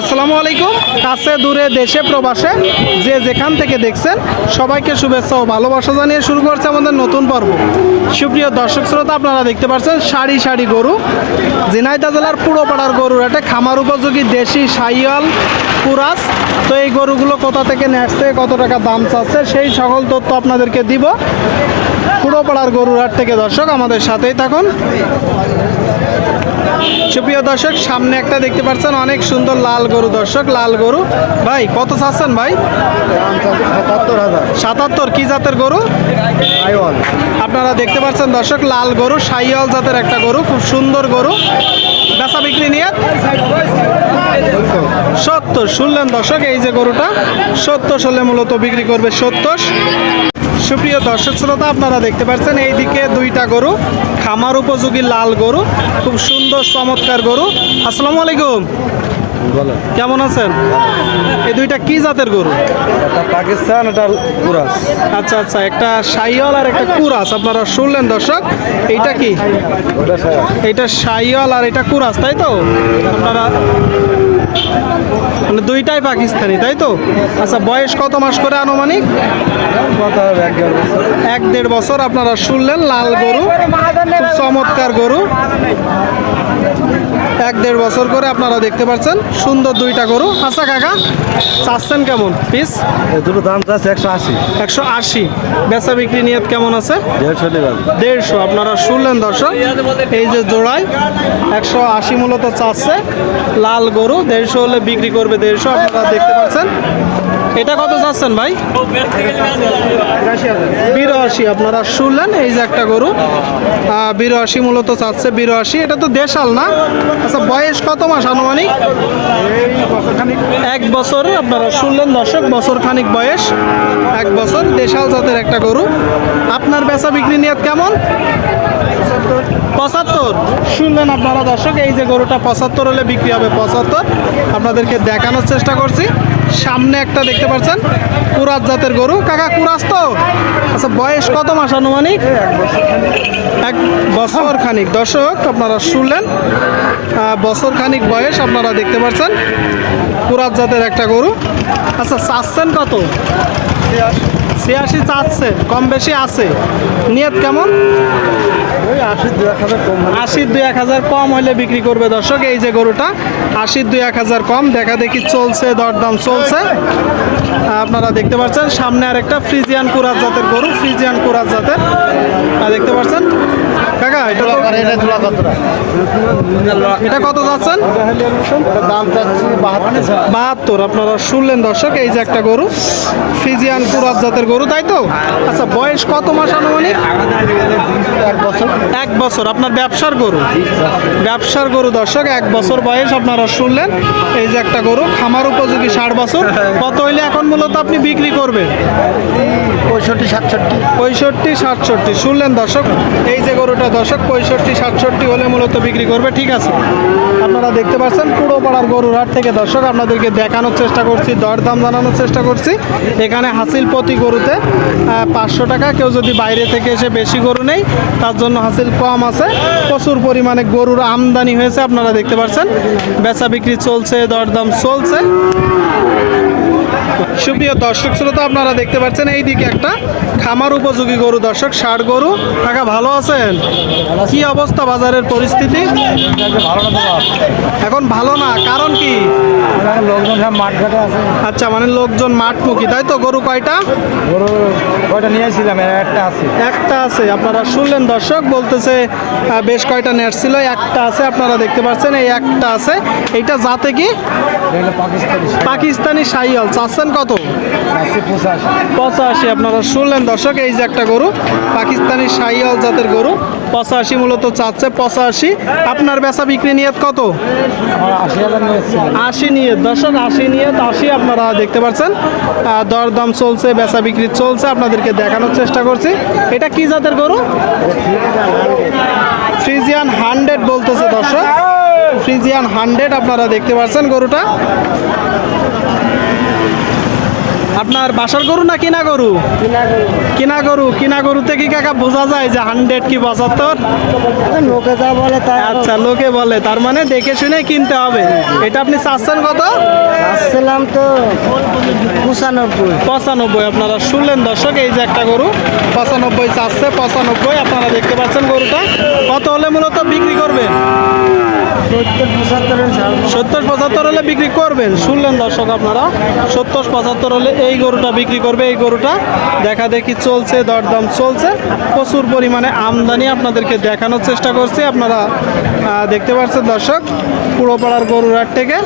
আসসালামু আলাইকুম। কাছে দূরে দেশে প্রবাসে যে যেখান থেকে দেখছেন সবাইকে শুভেচ্ছা ও ভালোবাসা জানিয়ে শুরু করছে আমাদের নতুন পর্ব। সুপ্রিয় দর্শক শ্রোতা, আপনারা দেখতে পাচ্ছেন সারি সারি গরু ঝিনাইদহ জেলার পুরোপাড়ার গরুর হাটে খামার উপযোগী দেশি শাহিওয়াল কুরাস। তো এই গরুগুলো কোথা থেকে নেসছে, কত টাকা দাম চাচ্ছে, সেই সকল তথ্য আপনাদেরকে দিব পুরোপাড়ার গরুর হাট থেকে। দর্শক আমাদের সাথেই থাকুন। সুপ্রিয় দর্শক, সামনে একটা দেখতে পাচ্ছেন অনেক সুন্দর লাল গরু। দর্শক লাল গরু ভাই কত চাচ্ছেন ভাই? 77। কি জাতের গরু? আপনারা দেখতে পাচ্ছেন দর্শক লাল গরু, শাহিওয়াল জাতের একটা গরু, খুব সুন্দর গরু। বেচা বিক্রি নিয়ে 70। শুনলেন দর্শক, এই যে গরুটা 70 হলে মূলত বিক্রি করবে 70। সুপ্রিয় দর্শক শ্রোতা, আপনারা দেখতে পাচ্ছেন এইদিকে দুইটা গরু, খামার উপযোগী লাল গরু, খুব সুন্দর চমৎকার গরু। আসসালামু আলাইকুম, কেমন আছেন? এই দুইটা কি জাতের গরু? একটা পাকিস্তান, একটা কুরাস। আচ্ছা আচ্ছা, একটা শাহিওয়াল আর একটা কুরাস। আপনারা শুনলেন দর্শক, এইটা কি? এইটা শাহিওয়াল আর এটা কুরাস, তাই তো? আপনারা মানে দুইটাই পাকিস্তানি, তাই তো? আচ্ছা, বয়স কত মাস করে আনুমানিক? 1-1.5 বছর। আপনারা শুনলেন লাল গরু, খুব চমৎকার গরু, 1-1.5 বছর করে আপনারা দেখতে পাচ্ছেন। সুন্দর দুইটা গরু। আচ্ছা কাকা, চাচ্ছেন কেমন পিস? দুটো দাম চাচ্ছে 180। 180। বেচা বিক্রি নিয়ত কেমন আছে? 150। আপনারা শুনলেন দর্শক, এই যে জোড়ায় 180 মূলত চাচ্ছে লাল গরু। 150 হলে বিক্রি করবে 150। আপনারা দেখতে পাচ্ছেন। এটা কত চাচ্ছেন ভাই? 82। আপনারা শুনলেন, এই যে একটা গরু 82 মূলত চাচ্ছে 82। এটা তো দেশাল না? আচ্ছা, বয়স কত মাস আনুমানিক? 1 বছর। আপনারা শুনলেন দর্শক, বছর খানিক বয়স, 1 বছর, দেশাল জাতের একটা গরু। আপনার বেচা বিক্রি নিয়ত কেমন? 75। শুনলেন আপনারা দর্শক, এই যে গরুটা 75 হলে বিক্রি হবে 75। আপনাদেরকে দেখানোর চেষ্টা করছি। সামনে একটা দেখতে পাচ্ছেন কুরাস জাতের গরু। কাকা কুরাস তো? আচ্ছা, বয়স কত মাস আনুমানিক? 1 বছর খানিক। দর্শক আপনারা শুনলেন, বছর খানিক বয়স। আপনারা দেখতে পাচ্ছেন কুরাস জাতের একটা গরু। আচ্ছা, চাচ্ছেন কত? 86 চাচ্ছেন, কম বেশি আছে। নিয়ত কেমন? 80-1,000 কম হলে বিক্রি করবে দর্শক। এই যে গরুটা 80-1,000 কম, দেখা দেখি চলছে, দরদাম চলছে। আপনারা দেখতে পাচ্ছেন সামনে আর একটা ফ্রিজিয়ান কুরাস জাতের গরু, ফ্রিজিয়ান কুরাস জাতের দেখতে পাচ্ছেন। কাকা এটা কত যাচ্ছেন? 72। আপনারা শুনলেন দর্শক, এই যে একটা গরু ফ্রিজিয়ান কুরাস জাতের গরু, তাই তো? আচ্ছা, বয়স কত মাস আনুমানিক? 1 বছর। আপনার ব্যবসার গরু? ব্যবসার গরু দর্শক, 1 বছর বয়স। আপনারা শুনলেন, এই যে একটা গরু খামার উপযোগী 60 বছর। কত হইলে এখন মূলত আপনি বিক্রি করবেন? 65-67। শুনলেন দর্শক, এই যে গরুটা দর্শক 65-67 হলে মূলত বিক্রি করবে। ঠিক আছে, আপনারা দেখতে পাচ্ছেন পুরো পাড়ার গরুর হাট থেকে দর্শক আপনাদেরকে দেখানোর চেষ্টা করছি, দরদাম জানানোর চেষ্টা করছি। এখানে হাসিল প্রতি গরুতে 500 টাকা। কেউ যদি বাইরে থেকে এসে বেশি গরু নেই, তার জন্য হাসিল কম আছে। প্রচুর পরিমাণে গরুর আমদানি হয়েছে। আপনারা দেখতে পাচ্ছেন বেচা বিক্রি চলছে, দরদাম চলছে। সুপ্রিয় দর্শক শ্রোতা, আপনারা দেখতে পাচ্ছেন এইদিকে একটা খামার উপযোগী গরু দর্শক, ষাঁড় গরু। কাকা ভালো আছেন? কি অবস্থা বাজারের পরিস্থিতি? এখন ভালো না, কারণ কি? লোকজন সব মাঠ ঘাটে আছে। আচ্ছা, মানে লোকজন মাঠমুখী, তাই তো? গরু কয়টা? গরু কয়টা নিয়েছিলাম, একটা আছে। একটা আছে। আপনারা শুনলেন দর্শক, বলতেছে বেশ কয়টা নেট ছিল, একটা আছে। আপনারা দেখতে পাচ্ছেন এই একটা আছে। এইটা জাতে কি? পাকিস্তানি শাহিওয়াল। চাচ্ছেন কত? 85। আপনারা শুনলেন দর্শক, এই যে একটা গরু পাকিস্তানি শাহিওয়াল জাতের গরু, 85 মূলত চাচ্ছে 85। আপনার বেচা বিক্রি নিয়ত কত? 80 নিয়ত দর্শক, 80 নিয়ত 80। আপনারা দেখতে পাচ্ছেন দরদাম চলছে, বেচা বিক্রি চলছে। আপনাদেরকে দেখানোর চেষ্টা করছি। এটা কি জাতের গরু? ফ্রিজিয়ান 100 বলতেছে দর্শক, ফ্রিজিয়ান 100। আপনারা দেখতে পাচ্ছেন গরুটা আপনার বাসার গরু না কিনা গরু? কিনা গরুতে কি কাকা বোঝা যায় যে 100 কি 75? লোকে যা বলে তাই আচ্ছা, লোকে বলে, তার মানে দেখে শুনে কিনতে হবে। এটা আপনি চাচ্ছেন কত? আসছিলাম তো 95। 95 আপনারা শুনলেন দর্শক, এই যে একটা গরু 95 চাচ্ছে, 95 আপনারা দেখতে পাচ্ছেন গরুটা। কত হলে মূলত বিক্রি করবেন? 70-75 হলে বিক্রি করবেন। শুনলেন দর্শক আপনারা, 70-75 হলে এই গরুটা বিক্রি করবে। এই গরুটা দেখা দেখি চলছে, দরদাম চলছে, প্রচুর পরিমাণে আমদানি আপনাদেরকে দেখানোর চেষ্টা করছি। আপনারা দেখতে পাচ্ছেন দর্শক, পুরোপাড়ার গরুর হাট থেকে।